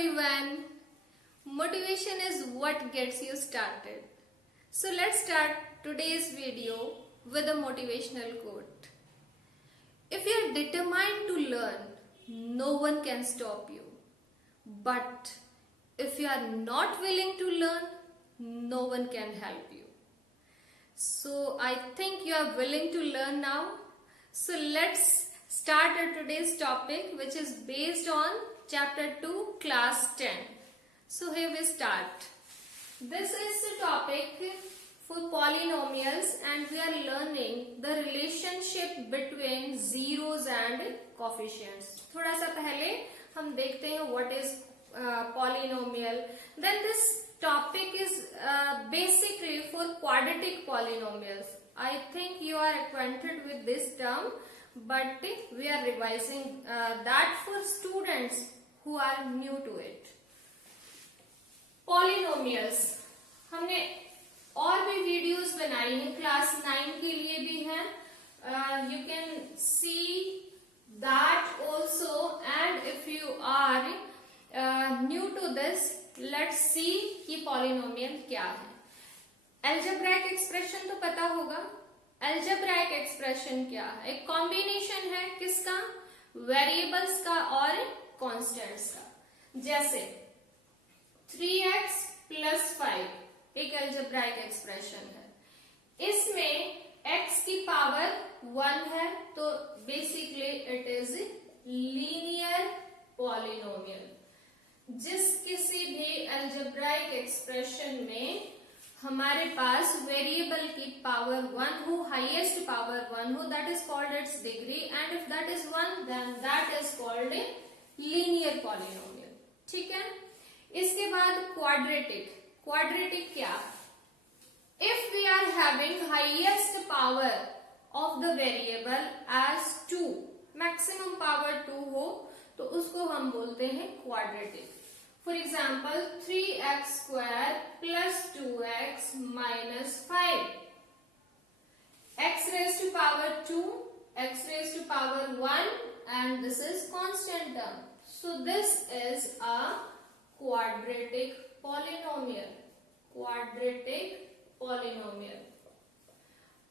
everyone. Motivation is what gets you started. So let's start today's video with a motivational quote. If you're determined to learn, no one can stop you. But if you are not willing to learn, no one can help you. So I think you are willing to learn now. So let's start today's topic, which is based on chapter 2 class 10. So here we start. This is the topic for polynomials and we are learning the relationship between zeros and coefficients. थोड़ा सा पहले हम देखते हैं what is polynomial. Then this topic is basically for quadratic polynomials. I think you are acquainted with this term, but we are revising that for students who are new to it. Polynomials हमने और भी videos बनाई हैं, class 9 के लिए भी हैं. You can see that also, and if you are new to this, let's see कि polynomial क्या है. Algebraic expression तो पता होगा. Algebraic expression क्या है? एक combination है किसका? Variables का और constants का. जैसे 3x plus 5 एक algebraic expression है. इसमें x की power 1 है, तो basically it is linear polynomial. जिस किसी भी algebraic expression में हमारे पास वेरिएबल की पावर 1 हो, हाईएस्ट पावर 1 हो, that is called its degree, and if that is 1 then that is called a linear polynomial. ठीक है. इसके बाद क्वाड्रेटिक. क्वाड्रेटिक क्या? If we are having highest power of the variable as 2, maximum power 2 हो, तो उसको हम बोलते हैं quadratic. For example, 3x square plus 2x minus 5. X raised to power 2, x raised to power 1, and this is constant term. So this is a quadratic polynomial. Quadratic polynomial.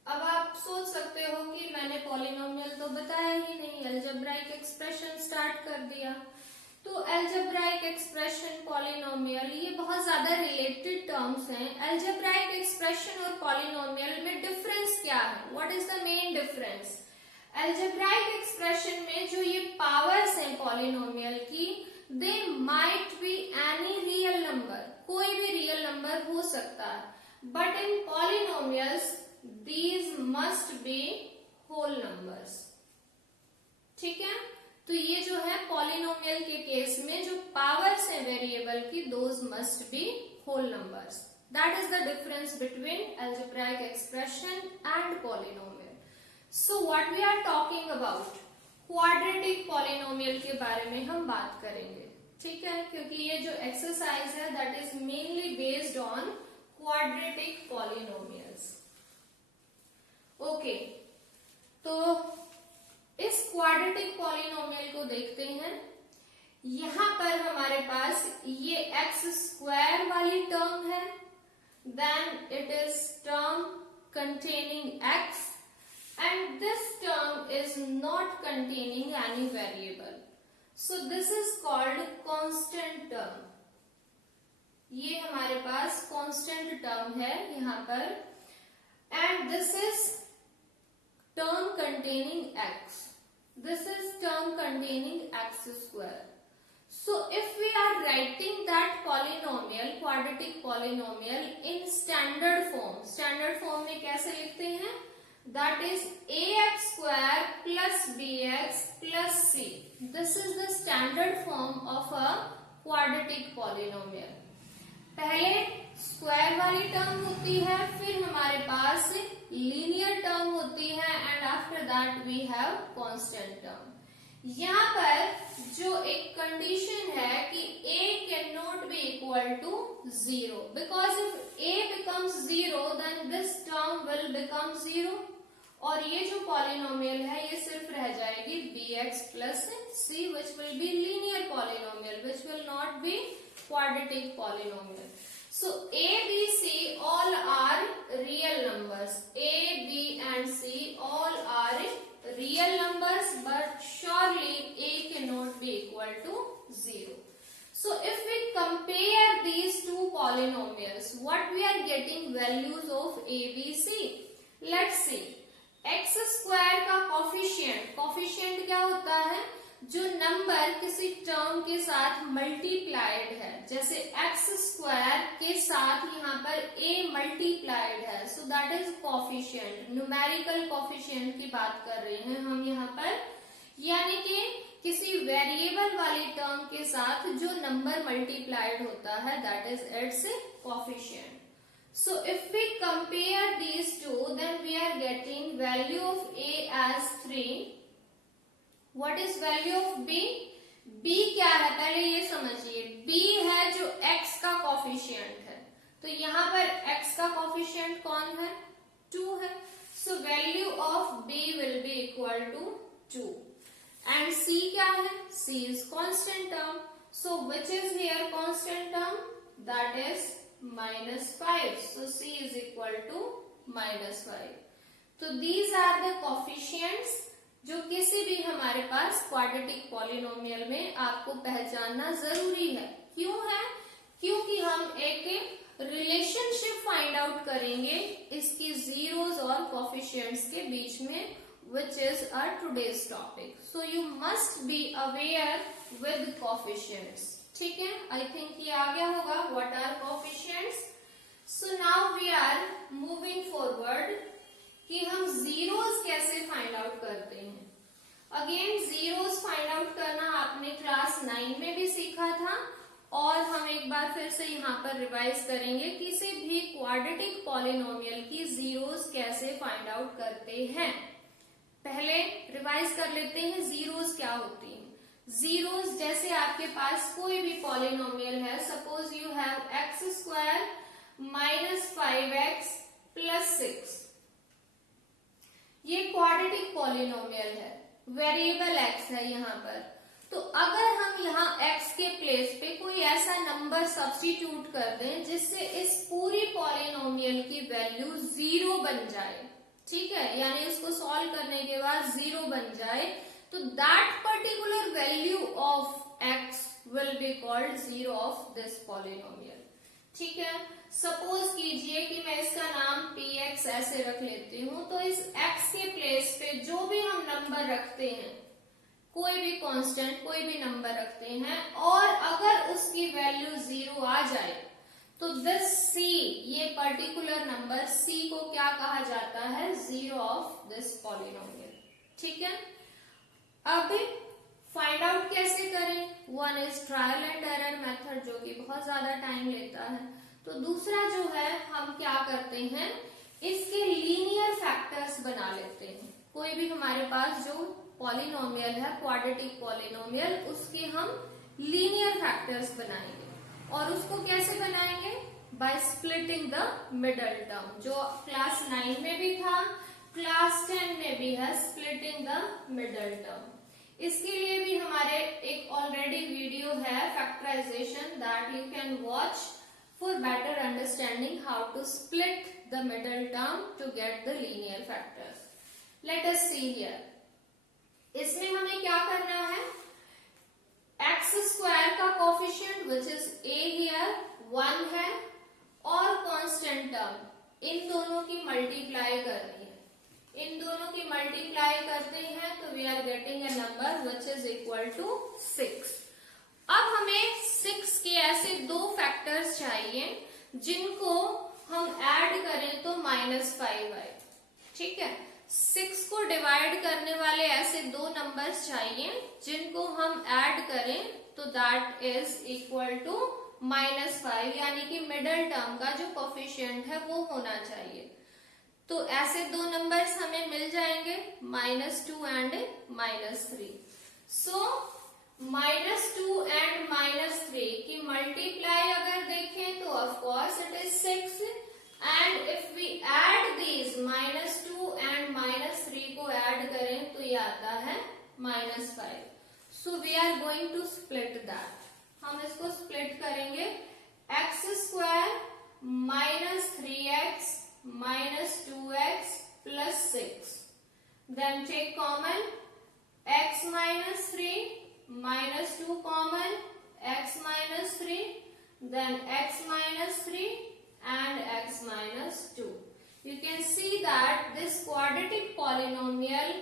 अब आप सोच सकते हो कि मैंने polynomial तो बताया ही नहीं, algebraic expression start कर दिया. तो algebraic expression, polynomial, ये बहुत ज्यादा related terms हैं. algebraic expression और polynomial में difference क्या है? What is the main difference? algebraic expression में जो ये powers हैं polynomial की, they might be any real number, कोई भी real number हो सकता है. But in polynomials, these must be whole numbers. ठीक है. तो ये जो है पॉलिनोमियल के केस में जो पावर्स है वेरिएबल की, those must be whole numbers. That is the difference between algebraic expression and polynomial. So what we are talking about, quadratic polynomial के बारे में हम बात करेंगे. ठीक है, क्योंकि ये जो एक्सरसाइज है that is mainly based on quadratic polynomials. Okay, तो इस क्वाड्रेटिक पॉलिनोमियल को देखते हैं. यहां पर हमारे पास ये एक्स स्क्वायर वाली टर्म है, then it is term containing x, and this term is not containing any variable. So this is called constant term. ये हमारे पास कांस्टेंट टर्म है यहां पर, and this is term containing x. This is term containing x square. So if we are writing that polynomial, quadratic polynomial in standard form में कैसे लिखते हैं? That is ax square plus bx plus c. This is the standard form of a quadratic polynomial. पहले square वाली term होती है, फिर हमारे पास लीनियर टर्म होती है, and after that we have constant term. यहाँ पर जो एक कंडीशन है कि a can not be equal to 0, because if a becomes 0 then this term will become 0, और ये जो पॉलिनोमियल है ये सिर्फ रह जाएगी bx plus c, which will be linear polynomial, which will not be quadratic polynomial. So A, B, C all are real numbers. A, B and C all are real numbers, but surely A cannot be equal to 0. So if we compare these two polynomials, what we are getting values of A, B, C. Let's see. x square का coefficient क्या होता है? जो number किसी term के साथ multiplied है, जैसे x स्क्वायर के साथ यहाँ पर a मल्टीप्लाइड है, सो that is coefficient. Numerical coefficient की बात कर रहे हैं हम यहाँ पर, यानी कि किसी वेरिएबल वाली टर्म के साथ जो नंबर मल्टीप्लाइड होता है, that is it's coefficient. So if we compare these two, then we are getting value of A as 3. What is value of B? B क्या है पहले ये समझिए. B है जो x का कोफिशिएंट है, तो यहाँ पर x का कोफिशिएंट कौन है? 2 है. So value of B will be equal to 2. And C क्या है? C is constant term. So which is here constant term? That is -5. So C is equal to -5. तो these are the coefficients जो किसी भी हमारे पास quadratic polynomial में आपको पहचानना जरूरी है. क्यों है? क्योंकि हम एक रिलेशनशिप फाइंड आउट करेंगे इसकी जीरोस और कोफिशिएंट्स के बीच में, which is our today's topic. So you must be aware with coefficients. ठीक है, आई थिंक ये आ गया होगा. What are coefficients? So now we are moving forward कि हम जीरोस कैसे फाइंड आउट करते हैं. अगेन जीरोस फाइंड आउट करना आपने क्लास 9 में भी सीखा था, और हम एक बार फिर से यहाँ पर रिवाइज करेंगे किसी भी क्वाड्रेटिक पॉलिनोमियल की जीरोस कैसे फाइंड आउट करते हैं. पहले रिवाइज कर लेते हैं जीरोस क्या होती है. जीरोस जैसे आपके पास कोई भी पॉलिनोमियल है, suppose you have x square -5x + 6. ये क्वाड्रेटिक पॉलिनोमियल है, वेरिएबल x है यहाँ पर. तो अगर हम यहाँ x के प्लेस पे कोई ऐसा नंबर सब्स्टिट्यूट कर दें जिससे इस पूरी पॉलिनोमियल की वैल्यू 0 बन जाए, ठीक है, यानी इसको सॉल्व करने के बाद 0 बन जाए, तो that particular value of x will be called 0 of this polynomial. ठीक है, सपोज कीजिए कि मैं इसका नाम px ऐसे रख लेती हूँ. तो इस x के प्लेस पे जो भी हम नंबर रखते हैं, कोई भी कांस्टेंट कोई भी नंबर रखते हैं, और अगर उसकी वैल्यू 0 आ जाए, तो दिस c, ये पर्टिकुलर नंबर c को क्या कहा जाता है? 0 ऑफ दिस पॉलिनोमियल. ठीक है, अब फाइंड आउट कैसे करें? One is trial and error method, जो कि बहुत ज्यादा टाइम लेता है. तो दूसरा जो है, हम क्या करते हैं, इसके लीनियर फैक्टर्स बना लेते हैं. कोई भी हमारे पास जो पॉलिनोमियल है, क्वाड्रेटिक पॉलिनोमियल, उसके हम लीनियर फैक्टर्स बनाएंगे. और उसको कैसे बनाएंगे? Bye splitting the middle term, जो क्लास 9 में भी था, क्लास 10 में भी है, स्प्लिटिंग द मिडल टर्म. इसके लिए भी हमारे एक ऑलरेडी वीडियो है, factorization, that you can watch for better understanding how to split the middle term to get the linear factors. Let us see here. इसमें हमें क्या करना है? एक्स स्क्वायर का coefficient which is a here 1 है, और constant term, इन दोनों की मल्टीप्लाई करनी है. इन दोनों की मल्टीप्लाई करते हैं तो we are getting a number which is equal to 6. अब हमें 6 के ऐसे दो फैक्टर्स चाहिए जिनको हम ऐड करें तो -5 आए. ठीक है, 6 को डिवाइड करने वाले ऐसे दो नंबर्स चाहिए जिनको हम ऐड करें तो दैट इज इक्वल टू -5, यानी कि मिडल टर्म का जो कोफिशिएंट है वो होना चाहिए. तो ऐसे दो नंबर्स हमें मिल जाएंगे, -2 एंड -3. सो -2 एंड -3 की मल्टीप्लाई अगर देखें तो of course it is 6, and if we add these -2 and -3 को ऐड करें तो ये आता है -5. So we are going to split that. हम इसको स्प्लिट करेंगे, x square minus 3x minus 2x plus 6, then take common x minus 3 minus 2 common, x minus 3, then x minus 3 and x minus 2. You can see that this quadratic polynomial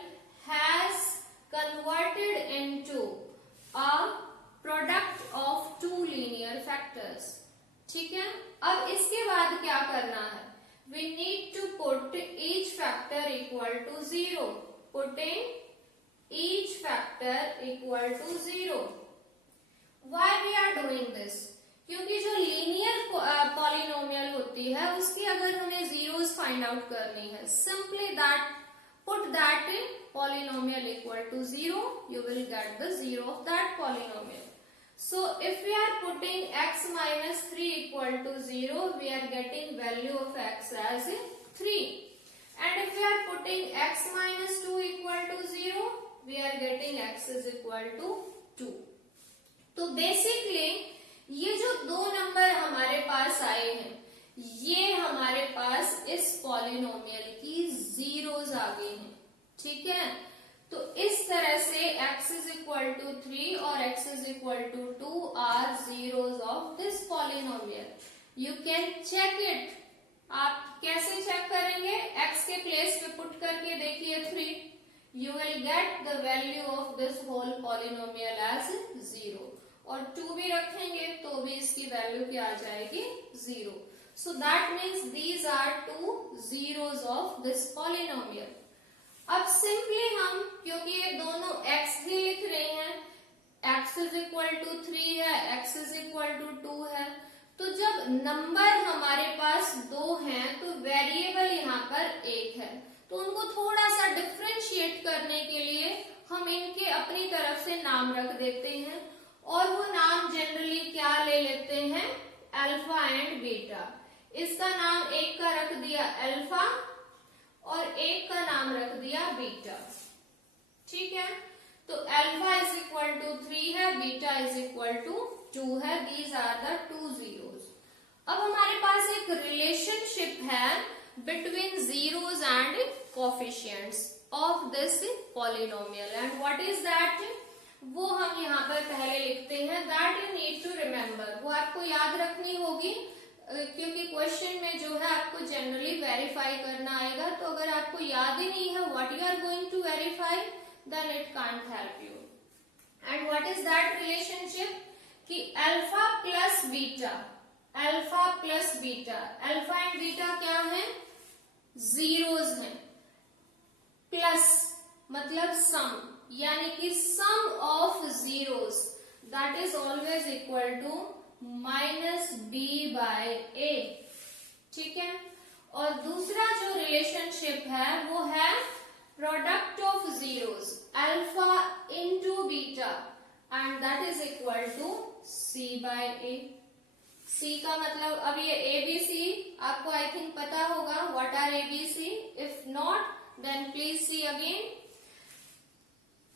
has converted into a product of two linear factors. ठीक है, अब इसके बाद क्या करना है? We need to put each factor equal to 0. Putting each factor equal to 0. Why we are doing this? क्योंकि जो लीनियर पॉलिनोमियल होती है उसकी अगर हमें जीरोस फाइंड आउट करनी है, simply that put that in polynomial equal to 0, you will get the zero of that polynomial. So if we are putting x minus 3 equal to 0, we are getting value of x as 3. And if we are putting x minus 2 equal to 0, we are getting x is equal to 2. तो basically ये जो दो number हमारे पास आए हैं, ये हमारे पास इस पॉलिनोमियल की जीरोस आ गए हैं. ठीक है, तो इस तरह से x is equal to 3 और x is equal to 2 are zeros of this polynomial. You can check it. आप कैसे चेक करेंगे? x के प्लेस पे पुट करके देखिए 3. You will get the value of this whole polynomial as 0. और 2 भी रखेंगे तो भी इसकी वैल्यू क्या आ जाएगी? 0. So that means these are two zeros of this polynomial. अब सिंपली हम, क्योंकि ये दोनों x ही लिख रहे हैं, x is equal to 3 है, x is equal to 2 है, तो जब नंबर हमारे पास दो हैं तो वेरिएबल यहाँ पर एक है, तो उनको थोड़ा सा डिफरेंशिएट करने के लिए हम इनके अपनी तरफ से नाम रख देते हैं, और वो नाम जनरली क्या ले लेते हैं? Alpha and beta. इसका नाम एक का रख दिया अल्फा और एक का नाम रख दिया बीटा. ठीक है, तो अल्फा इज इक्वल टू 3 है, बीटा इज इक्वल टू 2 है. These are the two zeros. अब हमारे पास एक रिलेशनशिप है between zeros and coefficients of this polynomial, and what is that? वो हम यहाँ पर पहले लिखते हैं. That you need to remember. वो आपको याद रखनी होगी, क्योंकि क्वेश्चन में जो है आपको जनरली वेरीफाई करना आएगा. तो अगर आपको याद ही नहीं है what you are going to verify, then it can't help you. And what is that relationship? कि alpha plus beta, alpha plus beta, alpha and beta क्या है? जीरोस हैं. प्लस मतलब सम, यानी कि sum of zeros that is always equal to minus B by A. ठीक है, और दूसरा जो रिलेशनशिप है वो है product of zeros, alpha into beta, and that is equal to C by ए. सी का मतलब, अब ये ए बी सी आपको आई थिंक पता होगा what are A B C. If not then please see again.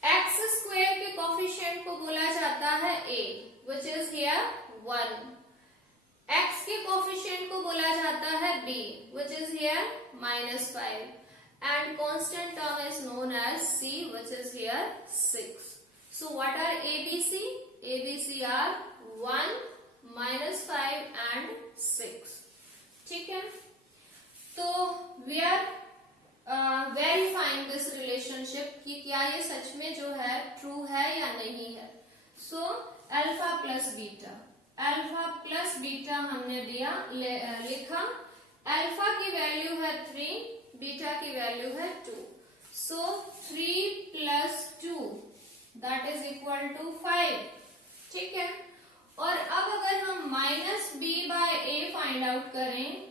X square के कोफिशिएंट को बोला जाता है a, which is here 1. x के कोफिशिएंट को बोला जाता है b, which is here -5, and constant term is known as c, which is here 6. So what are ABC? ABC are 1, -5 and 6. ठीक है, तो we are verifying this relationship कि क्या ये सच में जो है ट्रू है या नहीं है. So alpha plus beta, alpha plus beta हमने दिया लिखा. अल्फा की वैल्यू है 3, बीटा की वैल्यू है 2. So 3 plus 2 that is equal to 5. ठीक है, और अब अगर हम minus B by A find out करें,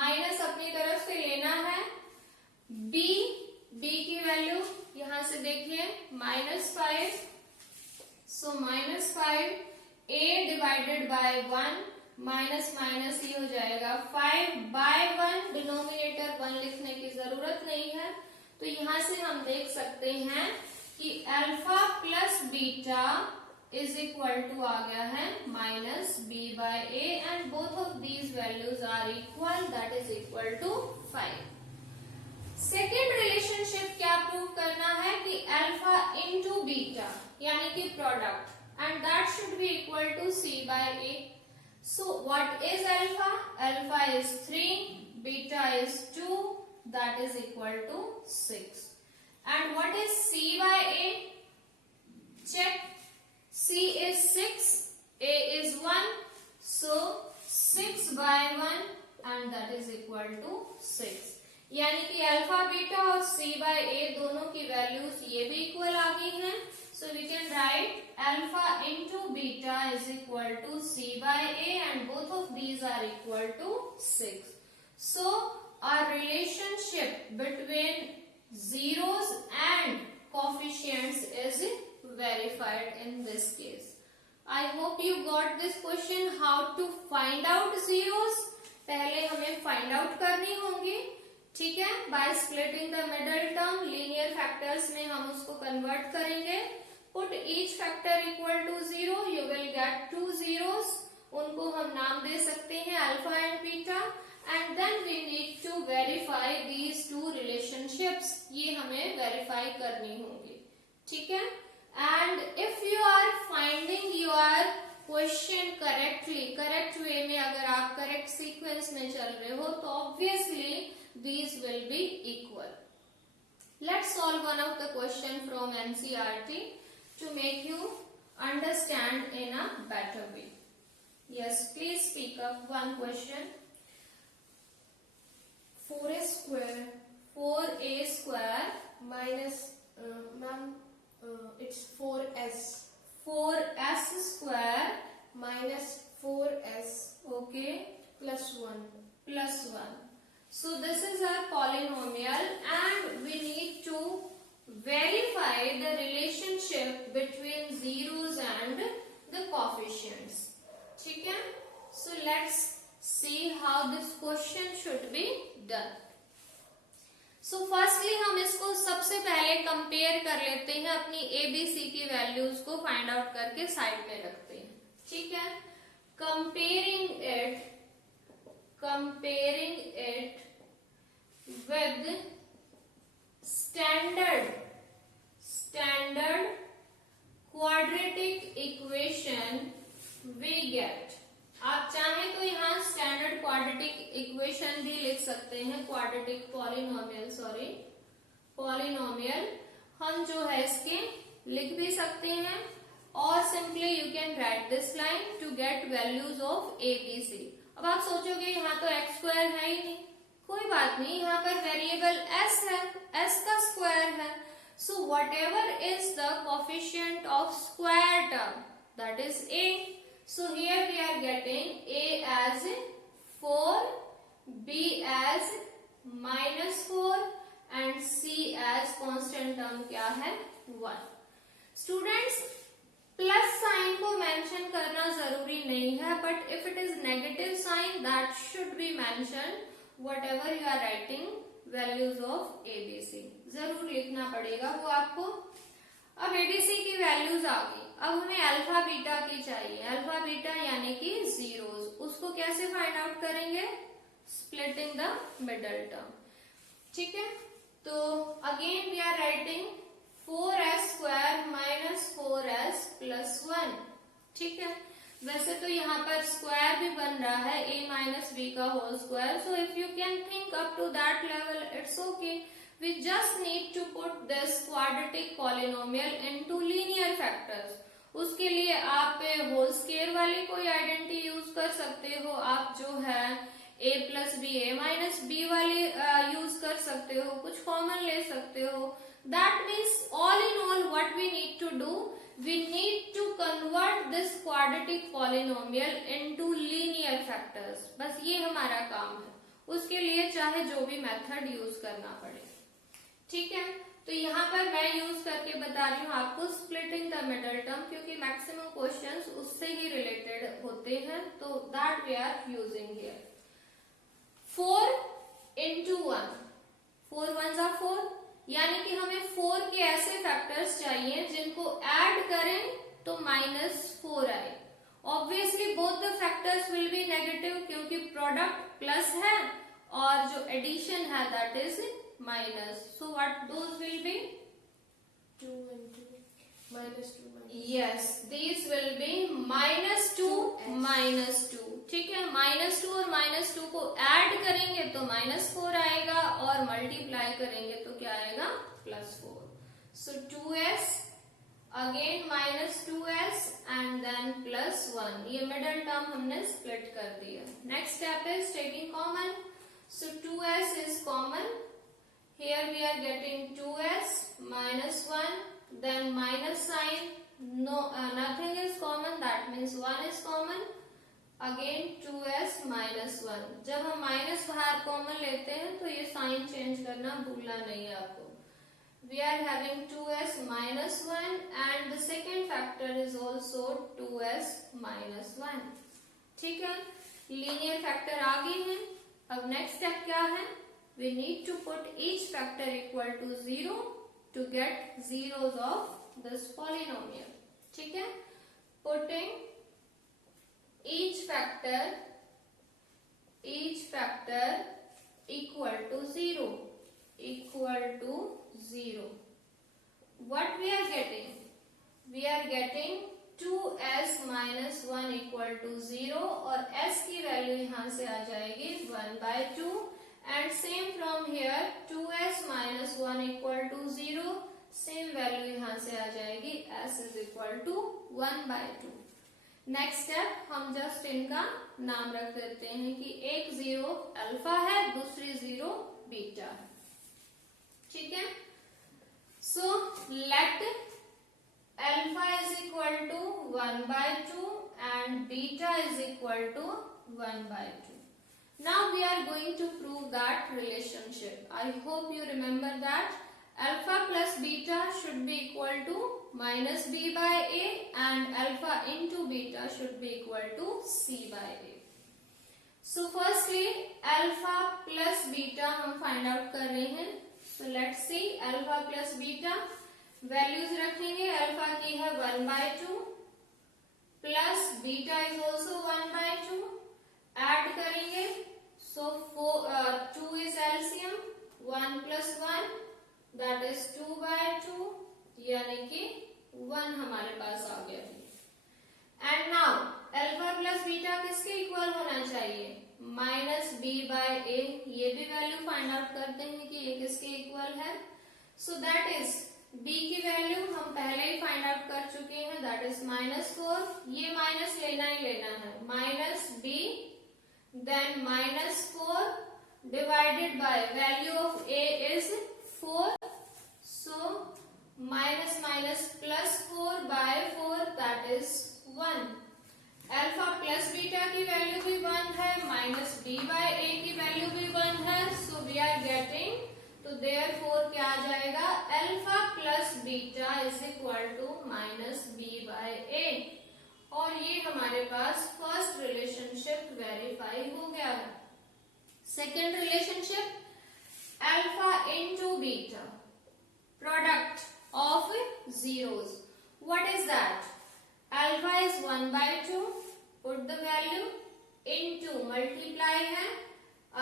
माइनस अपनी तरफ से लेना है, b की वैल्यू यहां से देखिए -5. सो -5 a divided by 1, minus minus ये हो जाएगा 5 बाय 1. डिनोमिनेटर 1 लिखने की जरूरत नहीं है. तो यहां से हम देख सकते हैं कि alpha plus beta is equal to आ गया है minus B by A and both of these values are equal, that is equal to 5. Second relationship क्या प्रूव करना है कि अल्फा इंटू बीटा यानी कि product, and that should be equal to c by a. So what is alpha? Alpha is 3, beta is 2, that is equal to 6. And what is c by a? Check. C is 6, a is 1, so 6 by 1 and that is equal to 6. यानी कि alpha beta और c by a दोनों की values ये भी equal आ गई हैं. So we can write alpha into beta is equal to c by a and both of these are equal to 6. So our relationship between zeros and coefficients is verified in this case. I hope you got this question how to find out zeros. पहले हमें find out करनी होंगी, ठीक है. By splitting the middle term linear factors में हम उसको convert करेंगे. Put each factor equal to 0, you will get 2 zeros. उनको हम नाम दे सकते हैं alpha and beta. And then we need to verify these two relationships. ये हमें वेरीफाई करनी होंगी, ठीक है. And if you are finding your question correctly, correct way में अगर आप करेक्ट सीक्वेंस में चल रहे हो तो obviously these will be equal. Let's solve one of the question from NCERT to make you understand in a better way. Yes, please speak up. One question. 4a square 4a square minus ma'am it's 4s 4s square minus 4s okay plus 1 plus 1. So this is our polynomial and we need to verify the relationship between zeros and the coefficients. ठीक है? So let's see how this question should be done. So firstly हम इसको सबसे पहले compare कर लेते हैं, अपनी ABC की वैल्यूज को फाइंड आउट करके साइड में रखते हैं, ठीक है. Comparing it with standard quadratic equation we get. आप चाहें तो यहाँ स्टैंडर्ड क्वाड्रेटिक इक्वेशन भी लिख सकते हैं, क्वाड्रेटिक पॉलिनोमियल हम जो है इसके लिख भी सकते हैं. और simply you can write this line to get values of ABC. अब आप सोचोगे यहाँ तो x स्क्वायर है ही नहीं, कोई बात नहीं, यहाँ पर वेरिएबल s है, s का स्क्वायर है. So whatever is the coefficient of square term that is a. So here we are getting a as 4, b as -4 and c as constant term क्या है 1. स्टूडेंट्स प्लस साइन को mention करना जरूरी नहीं है, but if it is negative sign that should be mentioned whatever you are writing values of ABC. जरूर लिखना पड़ेगा वो आपको. अब ABC की वैल्यूज आ गई, अब हमें अल्फा बीटा की चाहिए. अल्फा बीटा यानी कि जीरोस, उसको कैसे फाइंड आउट करेंगे? स्प्लिटिंग द मिडल टर्म, ठीक है. तो again we are writing 4s square minus 4s plus 1, ठीक है. वैसे तो यहाँ पर स्क्वायर भी बन रहा है a माइनस बी का whole square. So if you can think up to that level it's okay. We just need to put this quadratic polynomial into linear factors. उसके लिए आप होल स्क्वायर वाली कोई आइडेंटिटी यूज कर सकते हो, आप जो है a plus B a minus B वाली यूज कर सकते हो, कुछ कॉमन ले सकते हो. That means all in all what we need to do, we need to convert this quadratic polynomial into linear factors. बस ये हमारा काम है. उसके लिए चाहे जो भी मेथड यूज करना पड़े, ठीक है. तो यहाँ पर मैं यूज करके बता रही हूँ आपको स्प्लिटिंग द मिडल टर्म, क्योंकि मैक्सिमम क्वेश्चंस उससे ही रिलेटेड होते हैं, तो that we are using here. 4 into 1, 4 1s are 4, यानी कि हमें 4 के ऐसे फैक्टर्स चाहिए जिनको ऐड करें तो -4 आए। Obviously both the factors will be negative क्योंकि प्रोडक्ट प्लस है और जो एडिशन है that is minus. So what those will be 2 and 2 minus 2 minus yes these will be -2 -2। ठीक है, -2 और -2 को ऐड करेंगे तो -4 आएगा और मल्टीप्लाई करेंगे तो क्या आएगा +4। So 2s again -2s and then +1। ये मिडल टर्म हमने स्प्लिट कर दिया। Next step is taking common. So 2s is common. Here we are getting 2s -1, then minus sign. No, nothing is common. That means 1 is common. Again 2s -1. जब हम minus बाहर common लेते हैं तो ये साइन चेंज करना भूलना नहीं है आपको। We are having 2s -1 and the second factor is also 2s -1। ठीक है, लीनियर फैक्टर आ गए हैं। अब नेक्स्ट स्टेप क्या है? We need to put each factor equal to 0 to get zeros of this polynomial. ठीक है, putting each factor equal to 0 what we are getting? We are getting 2s -1 equal to 0 और s की value यहां से आ जाएगी 1/2 and same from here 2s -1 equal to 0 same value यहां से आ जाएगी s is equal to 1/2। Next step हम just इनका नाम रख देते हैं कि एक 0 अल्फा है, दूसरी 0 बीटा है। ठीक है, so let alpha is equal to 1/2 and beta is equal to 1/2। Now we are going to prove that relationship. I hope you remember that alpha plus beta should be equal to minus b by a and alpha into beta should be equal to c by a. So firstly alpha plus beta हम find out कर रहे हैं। So let's see alpha plus beta values रखेंगे। alpha की है 1/2 plus beta is also 1/2 add करेंगे। So 2 is LCM 1 plus 1 that is 2/2 यानी कि 1 हमारे पास आ गया। And now alpha plus beta किसके इक्वल होना चाहिए? -b/a। ये भी वैल्यू फाइंड आउट करते हैं कि ये किसके इक्वल है। सो दैट इज b की वैल्यू हम पहले ही फाइंड आउट कर चुके हैं दैट इज -4। ये माइनस लेना ही लेना है -b then -4 divided by value of a is 4 so minus plus 4 by 4 that is 1। Alpha plus beta की वैल्यू भी 1 है -b/a की वैल्यू भी 1 है so we are getting तो therefore क्या आ जाएगा alpha plus beta is equal to -b/a और ये हमारे पास फर्स्ट रिलेशनशिप वेरीफाई हो गया है। Second relationship alpha into beta product of zeros। What is that? Alpha is 1/2 put the value into multiply है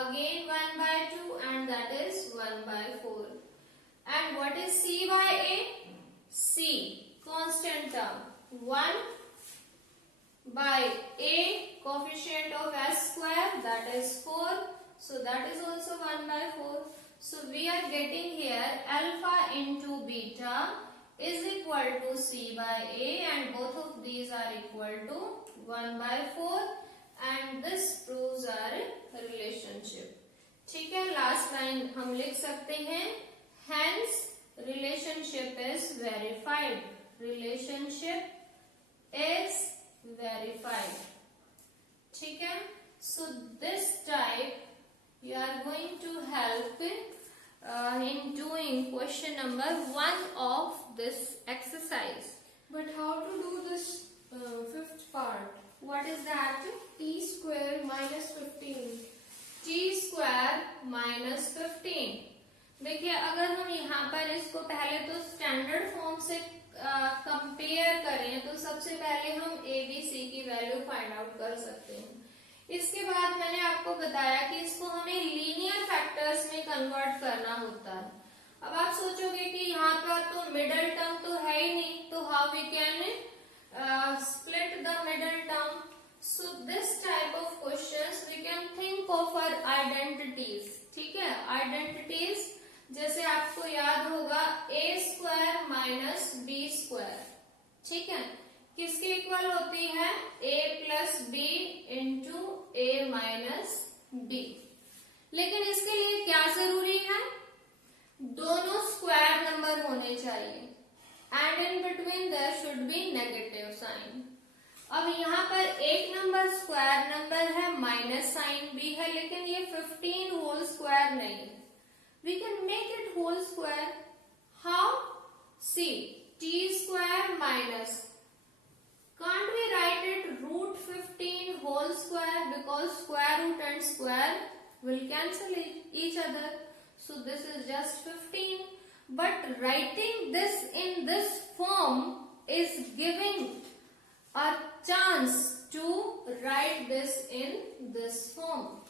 again 1/2 and that is 1/4 and what is c/a? c constant term 1 by a coefficient of s square that is 4 so that is also 1/4 so we are getting here alpha into beta is equal to c/a and both of these are equal to 1/4 and this proves our relationship। ठीक है, last line हम लिख सकते हैं hence relationship is verified। relationship is verified। ठीक है, so this type you are going to help in doing question number 1 of this exercise। But how to do this fifth part? What is that? t square minus 15। t square minus 15। देखिए अगर हम यहाँ पर इसको पहले तो standard form से compare करें तो सबसे पहले हम ए बी सी की वैल्यू फाइंड आउट कर सकते हैं। इसके बाद मैंने आपको बताया कि इसको हमें लीनियर फैक्टर्स में कन्वर्ट करना होता है। अब आप सोचोगे कि यहाँ पर तो मिडल टर्म तो है ही नहीं, तो how we can split the middle term. So this type of questions we can think of our identities. ठीक है, आइडेंटिटीज जैसे आपको याद होगा A square minus B square, ठीक है, किसके इक्वल होती है, A plus B into A minus B. लेकिन इसके लिए क्या जरूरी है, दोनों स्क्वायर नंबर होने चाहिए and in between there should be negative sign. अब यहाँ पर एक नंबर स्क्वायर नंबर है, माइनस साइन भी है, लेकिन ये 15 होल स्क्वायर नहीं है। We can make it whole square. How? See, t square minus. Can't we write it root 15 whole square, because square root and square will cancel each other. So this is just 15. But writing this in this form is giving a chance to write this in this form.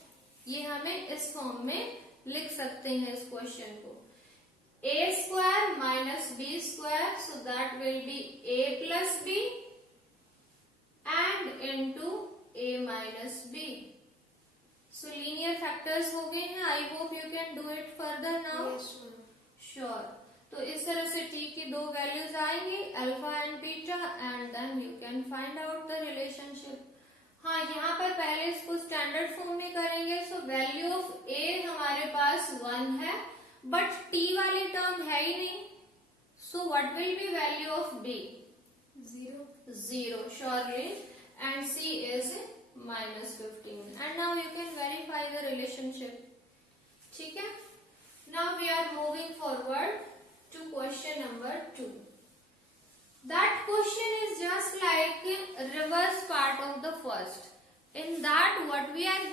ये हमें इस form में लिख सकते हैं इस question को, A square minus B square, so that will be A plus B and into A minus B. So linear factors हो गए हैं। I hope you can do it further now. Sure. तो इस तरह से टी की दो वैल्यूज आएंगी, alpha and beta, and then you can find out the relationship. हाँ, यहाँ पर पहले इसको स्टैंडर्ड फॉर्म में करेंगे। सो वैल्यू ऑफ ए हमारे पास 1 है, बट टी वाली टर्म है ही नहीं। So what will be value of B, 0 surely, and c is minus 15, and now you can verify the relationship. ठीक है, now we are moving forward to question number 2. That question is just like reverse part of the first. In that, what we are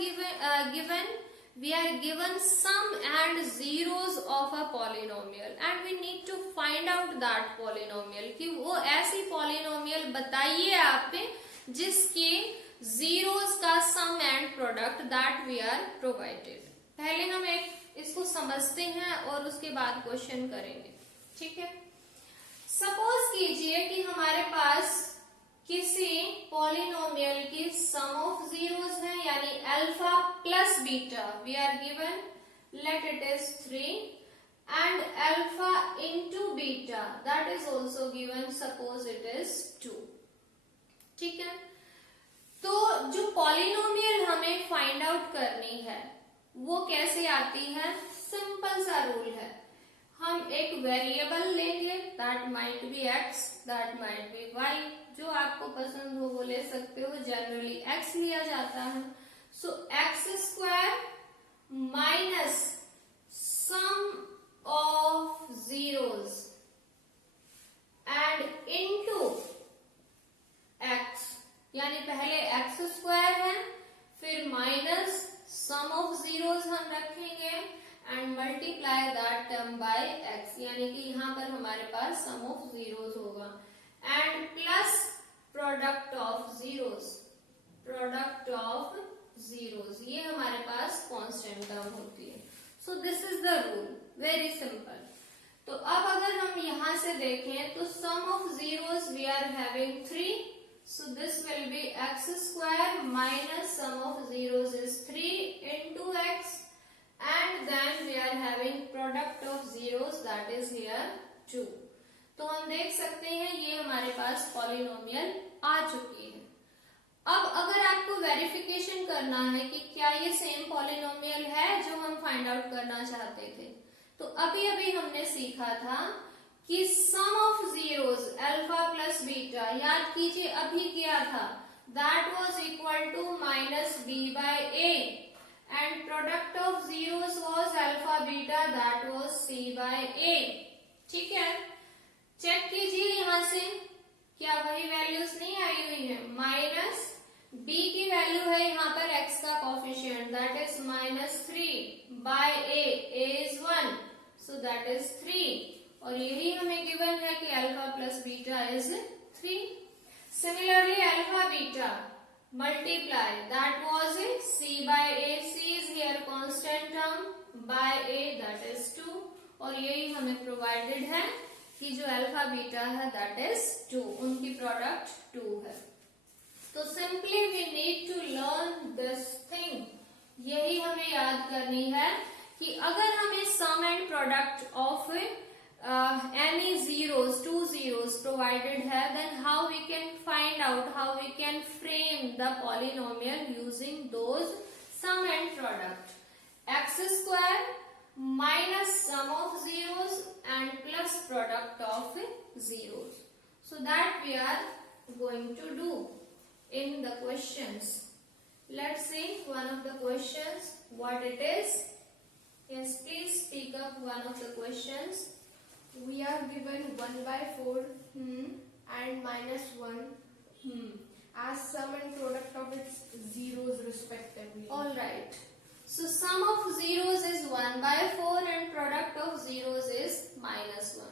we are given sum and zeros of a polynomial, and we need to find out that polynomial कि वो ऐसी polynomial बताइए आपने जिसके zeros का sum and product that we are provided. पहले हम इसको समझते हैं और उसके बाद क्वेश्चन करेंगे। ठीक है, सपोज कीजिए कि हमारे पास किसी पॉलिनोमियल की सम ऑफ जीरोस है, यानी alpha plus beta we are given, let it is 3, and alpha into beta that is also given, suppose it is 2। ठीक है, तो जो पॉलिनोमियल हमें फाइंड आउट करनी है वो कैसे आती है, सिंपल सा रूल है। हम एक वेरिएबल लेंगे, that might be X, that might be Y, जो आपको पसंद हो वो ले सकते हो, जनरली एक्स लिया जाता है। So X square minus sum of zeros and into X, यानी पहले एक्स स्क्वायर है, फिर माइनस सम ऑफ जीरोस हम रखेंगे and multiply that term by X, यानी कि यहाँ पर हमारे पास सम ऑफ जीरोस होगा, and plus product of zeros, ये हमारे पास कांस्टेंट टर्म होती है। So this is the rule, very simple. तो अब अगर हम यहाँ से देखें तो sum of zeros we are having 3, so this will be x square minus sum of zeros is 3 into x, and then we are having product of zeros that is here 2. तो हम देख सकते हैं ये हमारे पास पॉलिनोमियल आ चुकी है। अब अगर आपको वेरिफिकेशन करना है कि क्या ये सेम पॉलिनोमियल है जो हम फाइंड आउट करना चाहते थे, तो अभी अभी हमने सीखा था कि sum of zeros alpha plus beta, याद कीजिए अभी क्या था, that was equal to minus B by A, and product of zeros was alpha beta, that was C by A. ठीक है, चेक कीजिए यहाँ से क्या वही वैल्यूज नहीं आई हुई है, माइनस बी की वैल्यू है यहाँ पर एक्स का coefficient, that is minus 3 by A is 1, so that is 3, और यही हमें गिवन है कि alpha plus beta is 3. Similarly, alpha beta multiply, that was c by a. C is here constant term, by a that is 2. और यही हमें provided है कि जो अल्फा बीटा है that is 2, उनकी प्रोडक्ट 2 है. तो simply we need to learn this thing. यही हमें याद करनी है कि अगर हमें sum and product of any zeros, 2 zeros provided है, then how we can find out, how we can frame the polynomial using those sum and product. X square minus sum of zeros and plus product of zeros. So that we are going to do in the questions. Let's see one of the questions, what it is. Yes, please speak up one of the questions. We are given 1 by 4 and minus 1 as sum and product of its zeros respectively. All right. So sum of zeros is 1 by 4 and product of zeros is minus 1.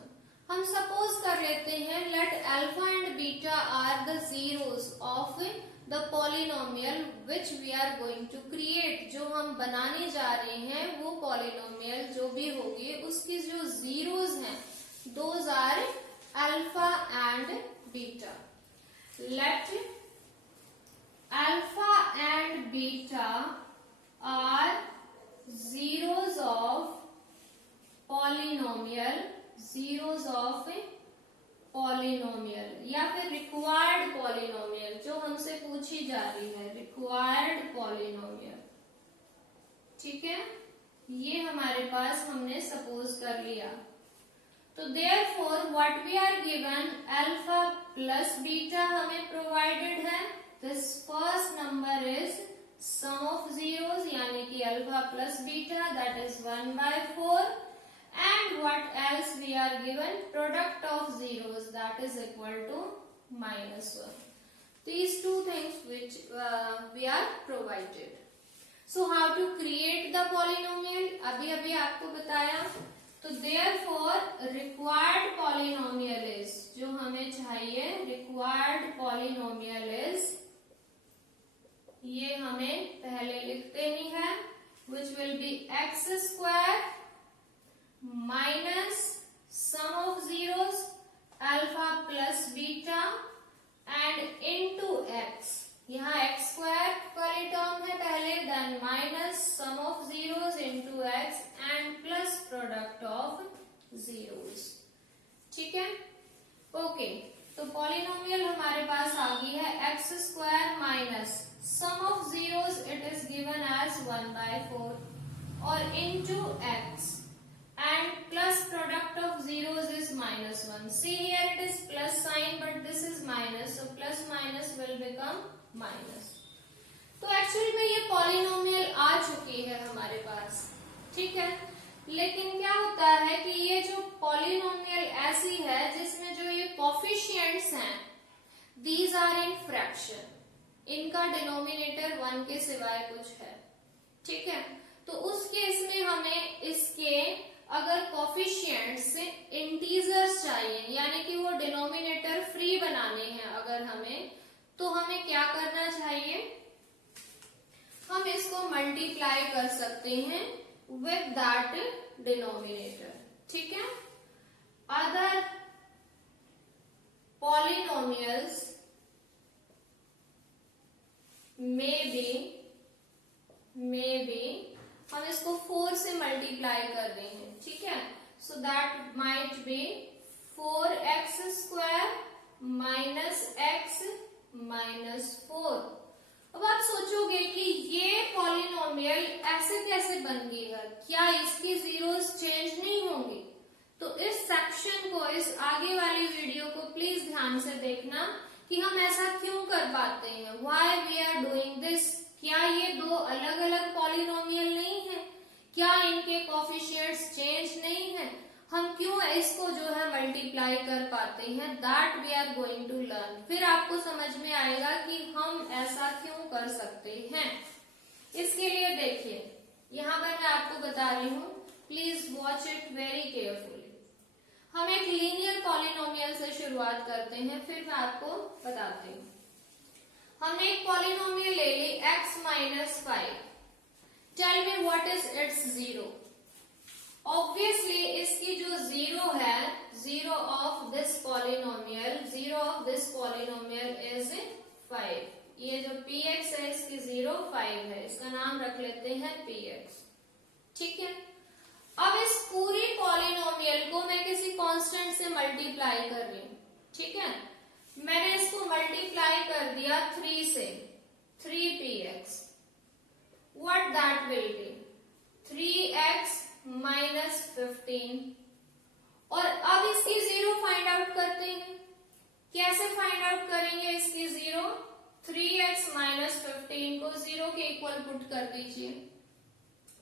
हम suppose कर लेते हैं let alpha and beta are the zeros of the polynomial which we are going to create. जो हम बनाने जा रहे हैं वो polynomial जो भी होगी उसकी जो zeros हैं those are alpha and beta. Let alpha and beta are zeros of polynomial, zeros of polynomial या फिर required polynomial जो हमसे पूछी जा रही है, required polynomial. ठीक है, ये हमारे पास हमने सपोज कर लिया. तो therefore what we are given alpha plus beta हमें provided है. This first number is sum of zeros यानी कि alpha plus beta that is 1 by 4. And what else we are given? Product of zeros that is equal to minus 1. These two things which we are provided. So how to create the polynomial? अभी आपको बताया. तो therefore required polynomial is, जो हमें चाहिए required polynomial is, ये हमें पहले लिखते ही है, which will be x square minus sum of zeros alpha plus beta and into x. यहाँ x square वाली टर्म है पहले, then minus sum of zeros into x and plus product of zeros. ठीक है, ओके. तो polynomial हमारे पास आ गई है x square minus sum of zeros it is given as 1 by 4 और into x and plus product of zeros is minus 1. See here it is plus sign but this is minus, so plus minus will become minus. तो actually में ये polynomial आ चुकी है हमारे पास. ठीक है, लेकिन क्या होता है कि ये जो पॉलिनोमियल ऐसी है जिसमें जो ये कोफिशिएंट्स हैं these are in fraction, इनका डिनोमिनेटर 1 के सिवाय कुछ है. ठीक है, तो उस केस में हमें इसके अगर कोफिशिएंट्स इंटीजर्स चाहिए यानी कि वो डिनोमिनेटर फ्री बनाने हैं अगर हमें, तो हमें क्या करना चाहिए? हम इसको मल्टीप्लाई कर सकते हैं विद दैट डिनोमिनेटर. ठीक है, अदर पॉलिनोमियल्स में बी हम इसको 4 से मल्टीप्लाई कर रहे हैं. ठीक है, so that might B 4x square minus x minus 4. अब आप सोचोगे कि ये पॉलिनोमियल ऐसे कैसे बन गई है, क्या इसकी जीरोस चेंज नहीं होंगी? तो इस सेक्शन को, इस आगे वाली वीडियो को प्लीज ध्यान से देखना कि हम ऐसा क्यों कर पाते हैं. Why we are doing this. क्या ये दो अलग अलग पॉलिनोमियल नहीं है? क्या इनके कोफिशिएंट्स चेंज नहीं है? हम क्यों इसको जो है मल्टीप्लाई कर पाते हैं? That we are going to learn. फिर आपको समझ में आएगा कि हम ऐसा क्यों कर सकते हैं. इसके लिए देखिए, यहाँ पर मैं आपको बता रही हूँ, please watch it very carefully. हम एक लीनियर पॉलिनोमियल से शुरुआत करते हैं, फिर मैं आपको बताती हूँ। हमने एक पॉलिनोमियल ले ली x minus 5। Tell me what is its zero. Obviously इसकी जो जीरो है, zero of this polynomial is 5। ये जो px है इसकी जीरो 5 है, इसका नाम रख लेते हैं px। ठीक है, अब इस पूरी पॉलिनोमियल को मैं किसी कांस्टेंट से मल्टीप्लाई कर रही हूं। ठीक है, मैंने इसको मल्टीप्लाई कर दिया 3 से, 3px। What that will B 3x minus 15। और अब इसकी जीरो फाइंड आउट करते हैं। कैसे फाइंड आउट करेंगे इसकी जीरो? 3x माइनस 15 को जीरो के इक्वल पुट कर दीजिए।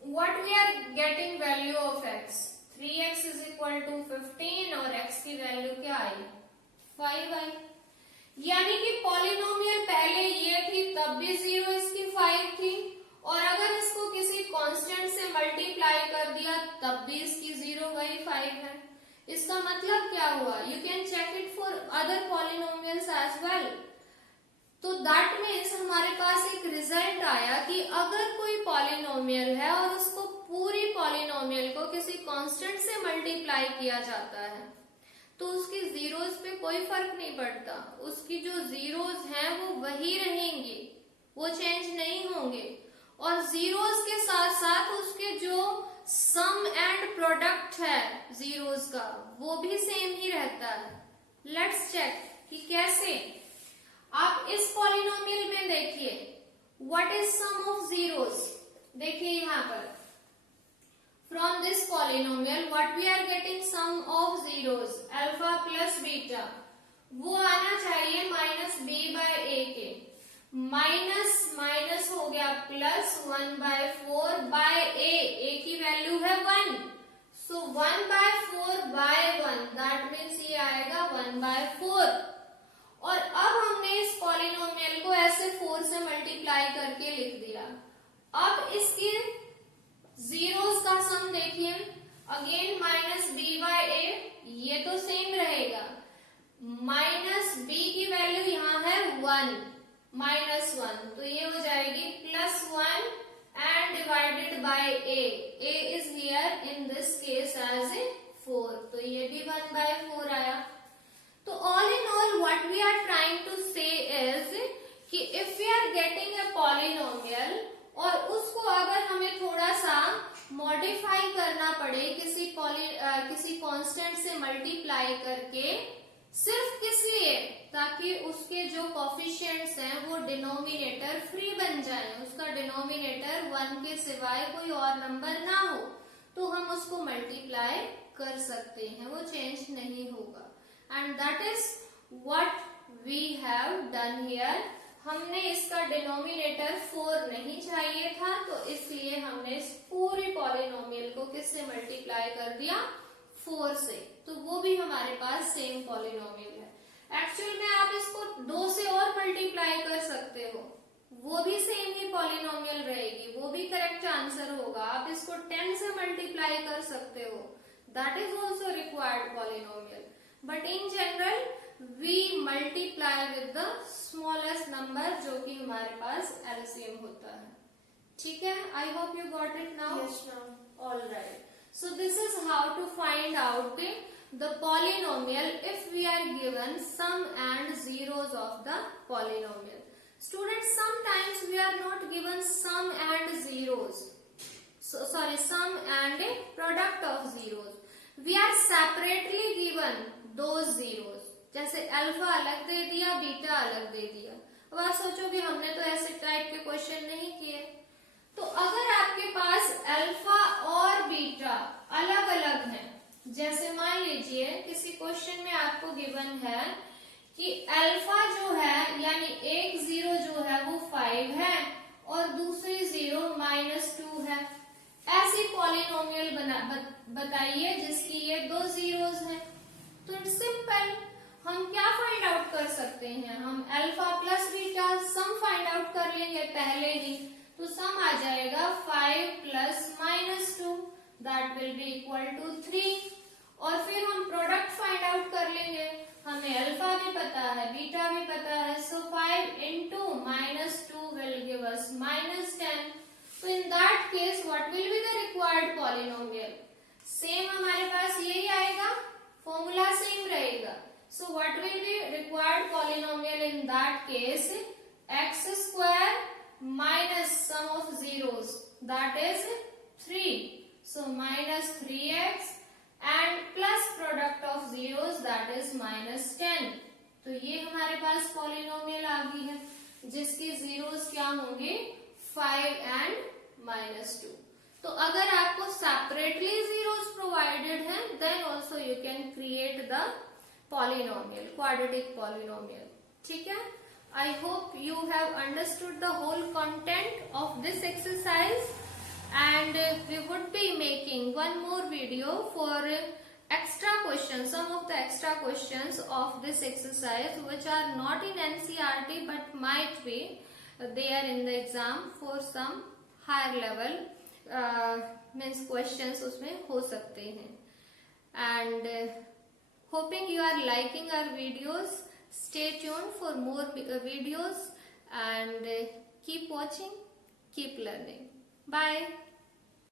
What we are getting value of x? 3x is equal to 15 और x की वैल्यू क्या आई? 5 आई। यानी कि पॉलिनोमियल पहले ये थी तब भी जीरो इसकी 5 थी, और अगर इसको किसी कांस्टेंट से मल्टीप्लाई कर दिया तब भी इसकी जीरो वही 5 है। इसका मतलब क्या हुआ? You can check it for other polynomials as well. तो दैट मीन्स हमारे पास एक रिजल्ट आया कि अगर कोई पॉलिनोमियल है और उसको पूरी पॉलिनोमियल को किसी कांस्टेंट से मल्टीप्लाई किया जाता है तो उसकी जीरोस पे कोई फर्क नहीं पड़ता। उसकी जो जीरोस हैं वो वही रहेंगी, वो चेंज नहीं होंगे। और जीरोस के साथ साथ उसके जो सम एंड प्रोडक्ट है जीरोस का वो भी सेम ही रहता है। लेट्स चेक कि कैसे। आप इस पॉलिनोमियल में देखिए, what is sum of zeros. देखिए यहाँ पर from this polynomial what we are getting sum of zeros alpha plus beta, वो आना चाहिए माइनस b बाय a के। माइनस माइनस हो गया प्लस 1/4 बाय a की वैल्यू है 1, सो 1/4 बाय 1 दैट मीन्स ये आएगा 1/4। और अब हमने इस पॉलिनोमियल को ऐसे 4 से मल्टीप्लाई करके लिख दिया। अब इसकी जीरोस का सम देखिए, again minus b by a, ये तो सेम रहेगा। माइनस b की वैल्यू यहाँ है 1 माइनस 1, तो ये हो जाएगी plus 1 and divided by a is here in this case as 4, तो ये भी 1/4 आया। तो all in all what we are trying to say is कि if we are getting a polynomial और उसको अगर हमें थोड़ा सा मॉडिफाई करना पड़े किसी कांस्टेंट से मल्टीप्लाई करके, सिर्फ किस लिए? ताकि उसके जो कोफिशिएंट्स हैं वो डिनोमिनेटर फ्री बन जाए, उसका डिनोमिनेटर 1 के सिवाय कोई और नंबर ना हो, तो हम उसको मल्टीप्लाई कर सकते हैं, वो चेंज नहीं होगा। And that is what we have done here. हमने इसका डिनोमिनेटर 4 नहीं चाहिए था, तो इसलिए हमने इस पूरी पॉलिनोमियल को किससे मल्टीप्लाई कर दिया? 4 से, तो वो भी हमारे पास सेम पॉलिनोमियल है। एक्चुअल में आप इसको 2 से और मल्टीप्लाई कर सकते हो, वो भी सेम ही पॉलिनोमियल रहेगी, वो भी करेक्ट आंसर होगा। आप इसको 10 से मल्टीप्लाई कर सकते हो, that is also required polynomial. But in general we multiply with the smallest number, जो कि हमारे पास एलसीएम होता है। ठीक है, I hope you got it now. Yes, ma'am. All right, so this is how to find out the polynomial if we are given sum and zeros of the polynomial. Students, sometimes we are not given sum and zeros, sum and a product of zeros. We are separately given those zeros. जैसे alpha अलग दे दिया, beta अलग दे दिया। अब आप सोचो कि हमने तो ऐसे टाइप के क्वेश्चन नहीं किए। तो अगर आपके पास अल्फा और बीटा अलग अलग हैं, जैसे मान लीजिए किसी क्वेश्चन में आपको गिवन है कि अल्फा जो है यानी एक जीरो जो है वो 5 है और दूसरी जीरो -2 है। ऐसी पॉलिनोमियल बताइए जिसकी ये 2 जीरोस हैं। तो इट्स सिंपल, हम क्या फाइंड आउट कर सकते हैं? हम alpha plus beta sum find out कर लेंगे पहले ही, तो सम आ जाएगा 5 + -2 that will be equal to 3। और फिर हम प्रोडक्ट फाइंड आउट कर लेंगे। हमें अल्फा भी पता है, बीटा भी पता है, सो 5 into -2 will give us -10. So in that case what will be the required polynomial? Same हमारे पास यही आएगा, फॉर्मूला सेम रहेगा। So what will be required polynomial in that case? X square minus sum of zeros, that is 3. So minus 3x and plus product of zeros, that is minus 10. तो ये हमारे पास polynomial आ गई है जिसके zeros क्या होंगे 5 and -2. तो अगर आपको सेपरेटली जीरोस प्रोवाइडेड हैं then also you can create the polynomial, quadratic polynomial. ठीक है, I hope you have understood the whole content of this exercise, and we would be making one more video for extra questions, some of the extra questions of this exercise which are not in NCERT but might be there in the exam for some higher level means questions उसमें हो सकते हैं। And hoping you are liking our videos. Stay tuned for more videos and keep watching, keep learning. Bye.